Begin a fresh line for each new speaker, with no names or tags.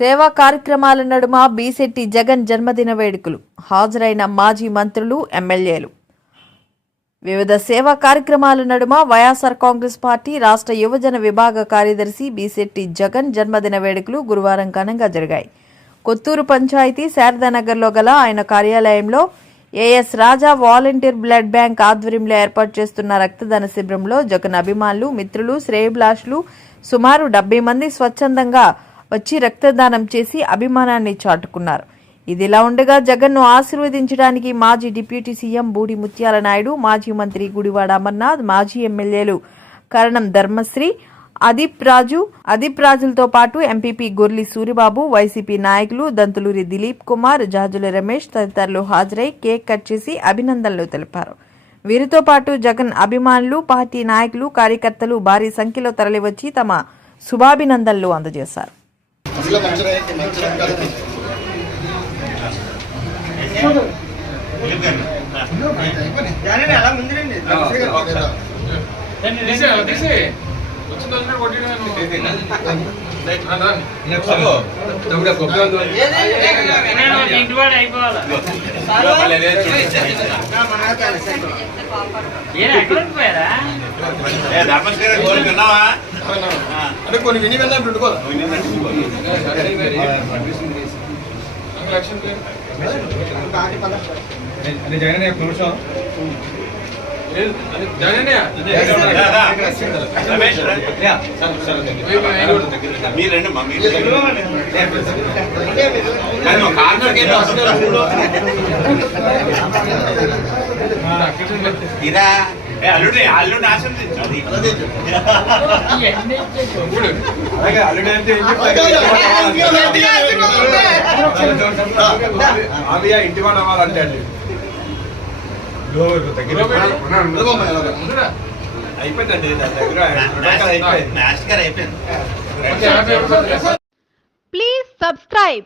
సేవా కార్యక్రమాల నడుమ బీసెట్టి జగన్ జన్మదిన వేడుకలు. హాజరైన మాజీ మంత్రులు ఎమ్మెల్యేలు. వివిధ సేవా కార్యక్రమాల నడుమ వైఎస్ఆర్ కాంగ్రెస్ పార్టీ రాష్ట్ర యువజన విభాగ కార్యదర్శి బీసెట్టి జగన్ జన్మదిన వేడుకలు గురువారం ఘనంగా జరిగాయి. కొత్తూరు పంచాయతీ శారదానగర్లో గల ఆయన కార్యాలయంలో AS Raja volunteer blood bank ఆధ్వర్యంలో ఏర్పాటు చేస్తున్న రక్తదాన శిబిరంలో జగన్ అభిమానులు మిత్రులు శ్రేయభిలాషులు సుమారు డెబ్బై మంది స్వచ్ఛందంగా వచ్చి రక్తదానం చేసి అభిమానాన్ని చాటుకున్నారు. ఇదిలా ఉండగా జగన్ను ఆశీర్వదించడానికి మాజీ డిప్యూటీ సీఎం బూడి ముత్యాల నాయుడు మాజీ మంత్రి గుడివాడ అమర్నాథ్ మాజీ ఎమ్మెల్యేలు కరణం ధర్మశ్రీ అదీప్ రాజు అదీప్ రాజులతో పాటు ఎంపీపీ గొర్లి సూరిబాబు వైసీపీ నాయకులు దంతులూరి దిలీప్ కుమార్ జాజుల రమేష్ తదితరులు హాజరై కేక్ కట్ చేసి అభినందనలు తెలిపారు. వీరితో పాటు జగన్ అభిమానులు పార్టీ నాయకులు కార్యకర్తలు భారీ సంఖ్యలో తరలివచ్చి తమ శుభాభినందనలు అందజేశారు.
అందులో మంచి మంచి
ఇంటివాడు అయిపోవాలి
అంటే కొన్ని విని వెళ్ళాం పెట్టుకోవాలి
లక్ష్యం పేరు లేదు అది
మీరండి మా మీరు వస్తున్నారు ఇరా ఏ అల్లుడి అల్లుడి ఆశీర్వదించాలి
ఇప్పుడు
ఇంటి వాడు అవ్వాలంటే అండి.
ముందురా.
అయిపోయిందండి దాని దగ్గర అయిపోయింది
మ్యాథ్స్ గారు అయిపోయింది
ఓకే హ్యాపీ
Please subscribe